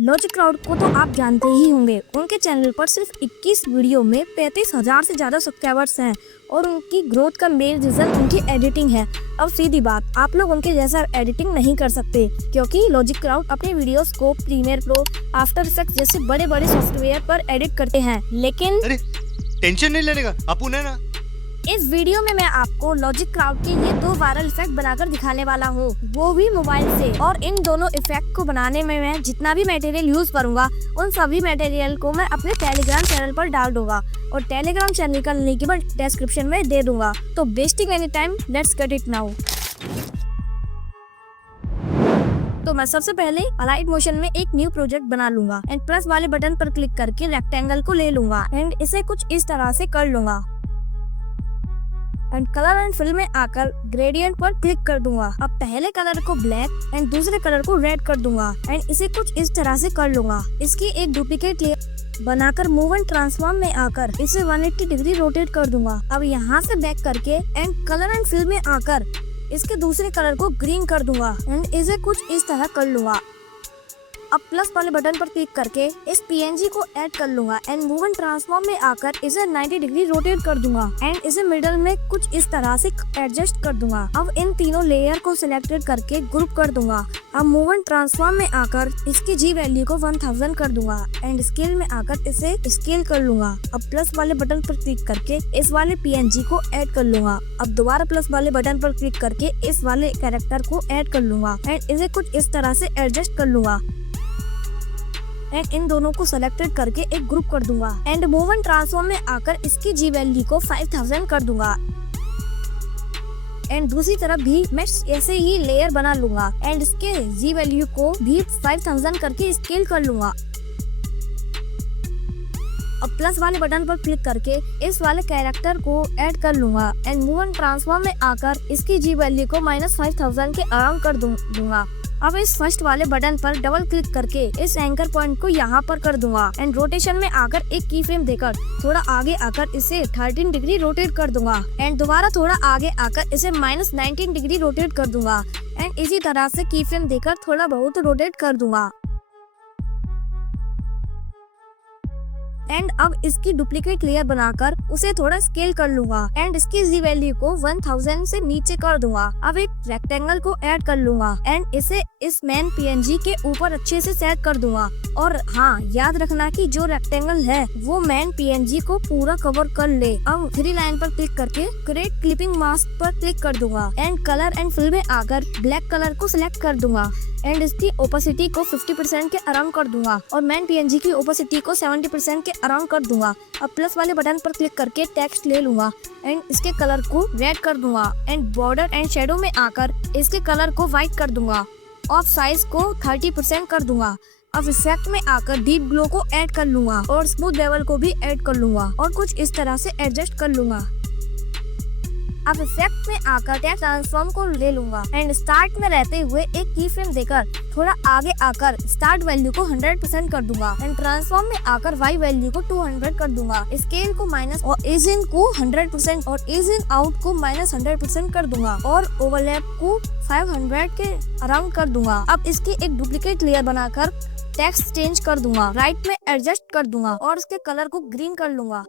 Logic crowd को तो आप जानते ही होंगे। उनके चैनल पर सिर्फ 21 वीडियो में 35,000 से ज्यादा सब्सक्राइबर्स हैं और उनकी ग्रोथ का मेन रीजन उनकी एडिटिंग है। अब सीधी बात, आप लोग उनके जैसा एडिटिंग नहीं कर सकते क्योंकि लॉजिक क्राउड अपने वीडियोस को प्रीमियर प्रो, आफ्टर इफेक्ट्स जैसे बड़े बड़े सॉफ्टवेयर पर एडिट करते हैं। लेकिन अरे टेंशन नहीं लेने का, अपुन है ना। इस वीडियो में मैं आपको लॉजिक क्राउड के ये 2 वायरल इफेक्ट बनाकर दिखाने वाला हूँ, वो भी मोबाइल से। और इन दोनों इफेक्ट को बनाने में मैं जितना भी मटेरियल यूज करूँगा उन सभी मटेरियल को मैं अपने टेलीग्राम चैनल पर डाल दूंगा और टेलीग्राम चैनल का लिंक मैं डिस्क्रिप्शन में दे दूंगा। तो wasting any time, let's get it now. तो मैं सबसे पहले अलाइट मोशन में एक न्यू प्रोजेक्ट बना लूंगा एंड प्लस वाले बटन पर क्लिक करके रेक्टेंगल को ले लूंगा एंड इसे कुछ इस तरह से कर लूंगा एंड कलर एंड फिल में आकर ग्रेडियंट पर क्लिक कर दूंगा। अब पहले कलर को ब्लैक एंड दूसरे कलर को रेड कर दूंगा एंड इसे कुछ इस तरह से कर लूंगा। इसकी एक डुप्लीकेट लेयर बनाकर मूव एंड ट्रांसफॉर्म में आकर इसे 180 डिग्री रोटेट कर दूंगा। अब यहाँ से बैक करके एंड कलर एंड फिल में आकर इसके दूसरे कलर को ग्रीन कर दूंगा एंड इसे कुछ इस तरह कर लूंगा। अब प्लस वाले बटन पर क्लिक करके इस पीएनजी को ऐड कर लूंगा एंड मूव एंड ट्रांसफॉर्म में आकर इसे 90 डिग्री रोटेट कर दूंगा एंड इसे मिडल में कुछ इस तरह से एडजस्ट कर दूंगा। अब इन तीनों लेयर को सिलेक्टेड करके ग्रुप कर दूंगा। अब मूव एंड ट्रांसफॉर्म में आकर इसकी जी वैल्यू को 1000 कर दूंगा एंड स्केल में आकर इसे स्केल कर लूंगा। अब प्लस वाले बटन पर क्लिक करके इस वाले पीएनजी को ऐड कर लूंगा। अब दोबारा प्लस वाले बटन पर क्लिक करके इस वाले कैरेक्टर को ऐड कर लूंगा एंड इसे कुछ इस तरह से एडजस्ट कर लूंगा एंड इन दोनों को सिलेक्टेड करके एक ग्रुप कर दूंगा एंड मूव एंड ट्रांसफॉर्म में आकर इसकी जी वैल्यू को 5000 कर दूंगा एंड दूसरी तरफ भी मैं ऐसे ही लेयर बना लूंगा एंड इसके जी वैल्यू को भी 5000 करके स्केल कर लूंगा। अब प्लस वाले बटन पर क्लिक करके इस वाले कैरेक्टर को ऐड कर लूंगा एंड मूव एंड ट्रांसफॉर्म में आकर इसकी जी वैल्यू को -5000 के अराउंड कर दूंगा। अब इस फर्स्ट वाले बटन पर डबल क्लिक करके इस एंकर पॉइंट को यहाँ पर कर दूंगा एंड रोटेशन में आकर एक की फ्रेम देकर थोड़ा आगे आकर इसे 13 डिग्री रोटेट कर दूंगा एंड दोबारा थोड़ा आगे आकर इसे -19 डिग्री रोटेट कर दूंगा एंड इसी तरह से की फ्रेम देकर थोड़ा बहुत रोटेट कर दूंगा। एंड अब इसकी डुप्लीकेट लेयर बनाकर उसे थोड़ा स्केल कर लूंगा एंड इसकी जी वैल्यू को 1000 से नीचे कर दूंगा। अब एक रेक्टेंगल को ऐड कर लूंगा एंड इसे इस मेन पीएनजी के ऊपर अच्छे से सेट कर दूंगा। और हाँ, याद रखना कि जो रेक्टेंगल है वो मेन पीएनजी को पूरा कवर कर ले। अब 3 लाइन पर क्लिक करके क्रिएट क्लिपिंग मास्क पर क्लिक कर दूंगा एंड कलर एंड फिल में आकर ब्लैक कलर को सिलेक्ट कर दूंगा एंड इसकी ओपेसिटी को 50% के अराउंड कर दूंगा और मेन पीएनजी की ओपेसिटी को 70% के अराउंड कर दूंगा। अब प्लस वाले बटन पर क्लिक करके टेक्स्ट ले लूंगा एंड इसके कलर को रेड कर दूंगा एंड बॉर्डर एंड शेडो में आकर इसके कलर को व्हाइट कर दूंगा और साइज को 30% कर दूंगा। अब इफेक्ट में आकर डीप ग्लो को ऐड कर लूंगा और स्मूथ लेवल को भी ऐड कर लूंगा और कुछ इस तरह से एडजस्ट कर लूंगा। अब इफेक्ट में आकर टेक्स्ट ट्रांसफॉर्म को ले लूंगा एंड स्टार्ट में रहते हुए एक की फ्रेम देकर थोड़ा आगे आकर स्टार्ट वैल्यू को 100% कर दूंगा एंड ट्रांसफॉर्म में आकर वाई वैल्यू को 200 कर दूंगा। स्केल को माइनस और एज इन को 100% और एज इन आउट को -100% कर दूंगा और ओवरलैप को 500 के अराउंड कर दूंगा। अब इसकी एक डुप्लीकेट लेयर बनाकर टेक्स्ट चेंज कर दूंगा, राइट में एडजस्ट कर दूंगा और इसके कलर को ग्रीन कर लूंगा।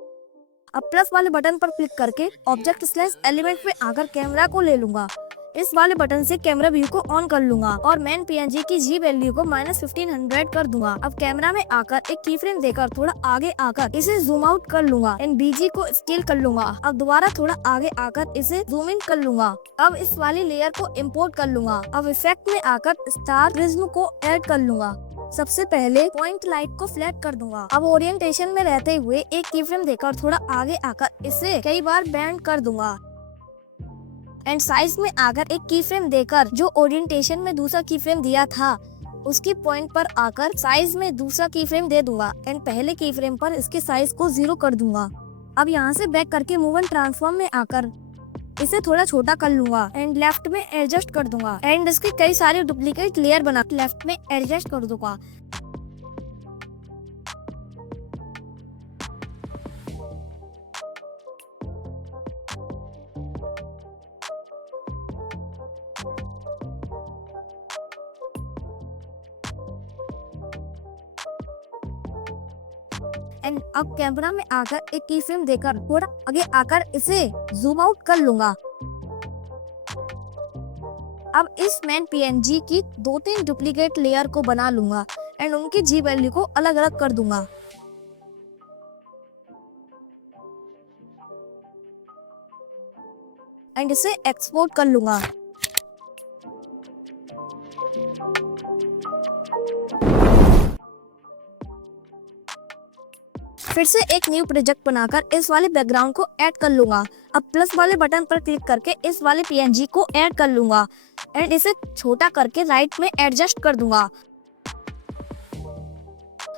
अब प्लस वाले बटन पर क्लिक करके ऑब्जेक्ट स्लैश एलिमेंट में आकर कैमरा को ले लूंगा। इस वाले बटन से कैमरा व्यू को ऑन कर लूंगा और मेन पीएनजी की जी वैल्यू को -1500 कर दूंगा। अब कैमरा में आकर एक की फ्रेम देकर थोड़ा आगे आकर इसे जूम आउट कर लूंगा एंड बीजी को स्केल कर लूंगा। अब दोबारा थोड़ा आगे आकर इसे जूम इन कर लूंगा। अब इस वाली लेयर को इम्पोर्ट कर लूंगा। अब इफेक्ट में आकर स्टार प्रिज्म को ऐड कर लूंगा। सबसे पहले पॉइंट लाइट को फ्लैट कर दूंगा। अब ओरिएंटेशन में रहते हुए एक की फ्रेम देकर थोड़ा आगे आकर इसे कई बार बेंड कर दूंगा एंड साइज में आकर एक की फ्रेम देकर जो ओरिएंटेशन में दूसरा की फ्रेम दिया था उसकी पॉइंट पर आकर साइज में दूसरा की फ्रेम दे दूंगा एंड पहले की फ्रेम पर इसके साइज को 0 कर दूंगा। अब यहाँ से बैक करके मूव एंड ट्रांसफॉर्म में आकर इसे थोड़ा छोटा कर लूंगा एंड लेफ्ट में एडजस्ट कर दूंगा एंड इसके कई सारे डुप्लीकेट लेयर बना लेफ्ट में एडजस्ट कर दूंगा। एंड अब कैमरा में आकर एक की फ्रेम देकर थोड़ा आगे आकर इसे जूम आउट कर लूंगा। अब इस मेन पीएनजी की 2-3 डुप्लीकेट लेयर को बना लूंगा एंड उनकी जी वैल्यू को अलग अलग कर दूंगा। एंड इसे एक्सपोर्ट कर लूंगा। फिर से एक न्यू प्रोजेक्ट बनाकर इस वाले बैकग्राउंड को ऐड कर लूंगा। अब प्लस वाले बटन पर क्लिक करके इस वाले पीएनजी को ऐड कर लूंगा एंड इसे छोटा करके राइट में एडजस्ट कर दूंगा।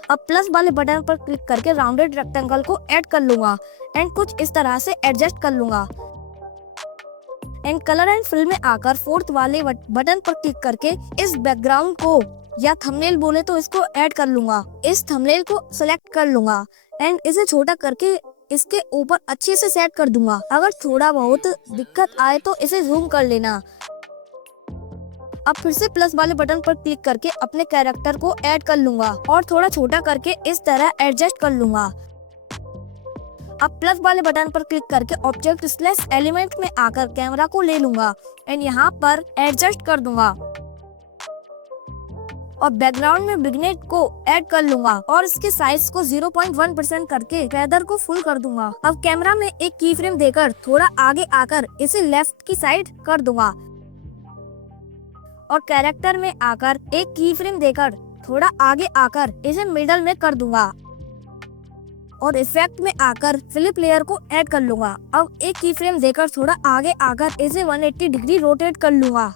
अब प्लस वाले बटन पर क्लिक करके राउंडेड रेक्टेंगल को ऐड कर लूंगा एंड कुछ इस तरह से एडजस्ट कर लूंगा। एंड कलर एंड फिल में आकर फोर्थ वाले बटन पर क्लिक करके इस बैकग्राउंड को या थंबनेल बोले तो इसको ऐड कर लूंगा। इस थंबनेल को सिलेक्ट कर लूंगा एंड इसे छोटा करके इसके ऊपर अच्छे से सेट कर दूंगा। अगर थोड़ा बहुत दिक्कत आए तो इसे जूम कर लेना। अब फिर से प्लस वाले बटन पर क्लिक करके अपने कैरेक्टर को ऐड कर लूंगा और थोड़ा छोटा करके इस तरह एडजस्ट कर लूंगा। अब प्लस वाले बटन पर क्लिक करके ऑब्जेक्ट स्लैश एलिमेंट में आकर कैमरा को ले लूंगा एंड यहाँ पर एडजस्ट कर दूंगा और बैकग्राउंड में विग्नेट को ऐड कर लूंगा और इसके साइज को 0.1% करके फेदर को फुल कर दूंगा। अब कैमरा में एक की फ्रेम देकर थोड़ा आगे आकर इसे लेफ्ट की साइड कर दूंगा और कैरेक्टर में आकर एक की फ्रेम देकर थोड़ा आगे आकर इसे मिडल में कर दूंगा और इफेक्ट में आकर फ्लिप लेयर को ऐड कर लूंगा। अब एक की फ्रेम देकर थोड़ा आगे आकर इसे 180 डिग्री रोटेट कर लूंगा।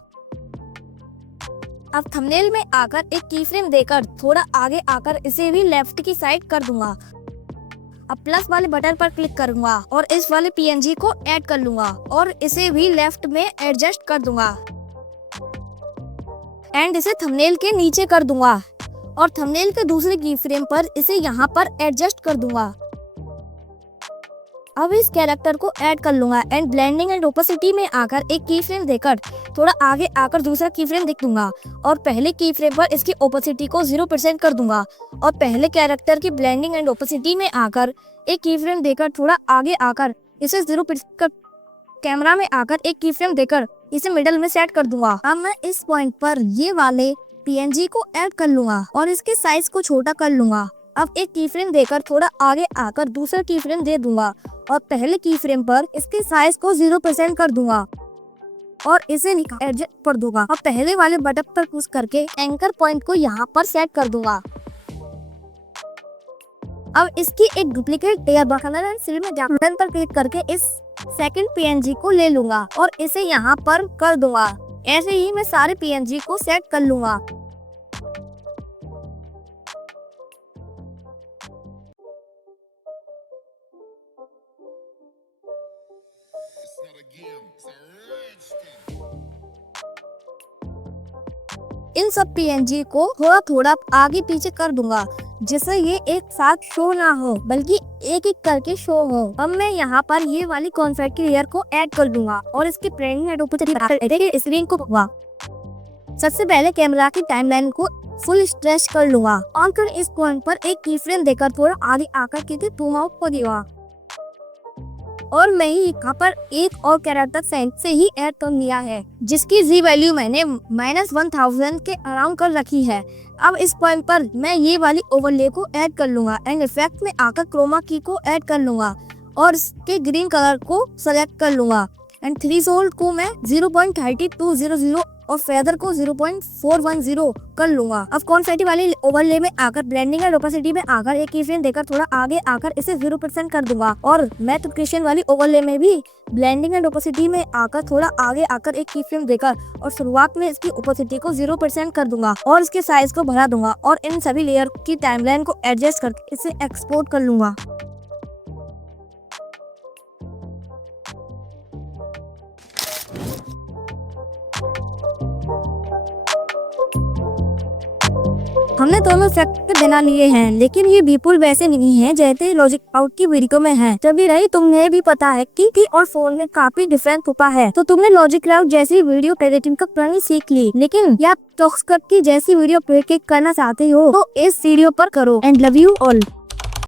अब थंबनेल में आकर एक की फ्रेम देकर थोड़ा आगे आकर इसे भी लेफ्ट की साइड कर दूंगा। अब प्लस वाले बटन पर क्लिक करूंगा और इस वाले पीएनजी को ऐड कर लूंगा और इसे भी लेफ्ट में एडजस्ट कर दूंगा एंड इसे थंबनेल के नीचे कर दूंगा और थंबनेल के दूसरे की फ्रेम पर इसे यहाँ पर एडजस्ट कर दूंगा। अब इस कैरेक्टर को ऐड कर लूंगा एंड ब्लेंडिंग एंड ओपेसिटी में आकर एक की फ्रेम देकर थोड़ा आगे आकर दूसरा की फ्रेम देख दूंगा और पहले की फ्रेम पर इसकी ओपेसिटी को 0% कर दूंगा और पहले कैरेक्टर की ब्लेंडिंग एंड ओपेसिटी में आकर एक की फ्रेम देकर थोड़ा आगे आकर इसे 0% कर कैमरा में आकर एक की फ्रेम देकर इसे मिडल में सेट कर दूंगा। अब मैं इस पॉइंट पर ये वाले पीएनजी को ऐड कर लूंगा और इसके साइज को छोटा कर लूंगा। अब एक की फ्रेम देकर थोड़ा आगे आकर दूसरा की फ्रेम दे दूंगा और पहले की फ्रेम पर इसके साइज को 0% कर दूंगा और इसे एडजस्ट कर दूंगा। अब पहले वाले बटन पर पुश करके एंकर पॉइंट को यहाँ पर सेट कर दूंगा। अब इसकी एक duplicate layer colour and fill में बटन पर क्लिक करके इस सेकंड पीएनजी को ले लूंगा और इसे यहाँ पर कर दूंगा। ऐसे ही मैं सारे पीएनजी को सेट कर लूंगा। इन सब पीएनजी को थोड़ा थोड़ा आगे पीछे कर दूंगा जिससे ये एक साथ शो ना हो बल्कि एक एक करके शो हो। अब मैं यहाँ पर ये वाली कॉन्फेटी लेयर को ऐड कर दूंगा और इसके ब्लेंडिंग एंड ओपेसिटी स्क्रीन को भगवा। सबसे पहले कैमरा की टाइमलाइन को फुल स्ट्रेच कर लूंगा और फिर इस पॉइंट पर एक की फ्रेम देकर थोड़ा आगे आकर के जूम आउट कर दूंगा और मैं यहाँ पर एक और कैरेक्टर सेंट से ही ऐड कर लिया है जिसकी जी वैल्यू मैंने -1000 के अराउंड कर रखी है। अब इस पॉइंट पर मैं ये वाली ओवरले को ऐड कर लूंगा एंड इफेक्ट में आकर क्रोमा की को ऐड कर लूंगा और इसके ग्रीन कलर को सेलेक्ट कर लूंगा एंड थ्रेशोल्ड को मैं 0.3200 और फेदर को 0.410 कर लूंगा। अब कॉन्फेटी वाली ओवरले में आकर ब्लेंडिंग एंड ओपेसिटी में आकर एक की फ्रेम देकर थोड़ा आगे आकर इसे 0% कर दूंगा और मैट्रिक्शन वाली ओवरले में भी ब्लेंडिंग एंड ओपेसिटी में आकर थोड़ा आगे आकर एक की फ्रेम देकर और शुरुआत में इसकी ओपेसिटी को 0% कर दूंगा और इसके साइज को बढ़ा दूंगा और इन सभी लेयर की टाइमलाइन को एडजस्ट करके इसे एक्सपोर्ट कर लूंगा। हमने दोनों इफेक्ट बना लिए हैं लेकिन ये बिल्कुल वैसे नहीं है जैसे लॉजिक आउट की वीडियो में है। तभी रही तुम्हें भी पता है कि और फोन में काफी डिफरेंट होता है। तो तुमने लॉजिक आउट जैसी वीडियो एडिटिंग का प्रणाली सीख ली लेकिन या टॉक्सकट की जैसी वीडियो करना चाहते हो तो इस वीडियो पर करो एंड लव यू ऑल।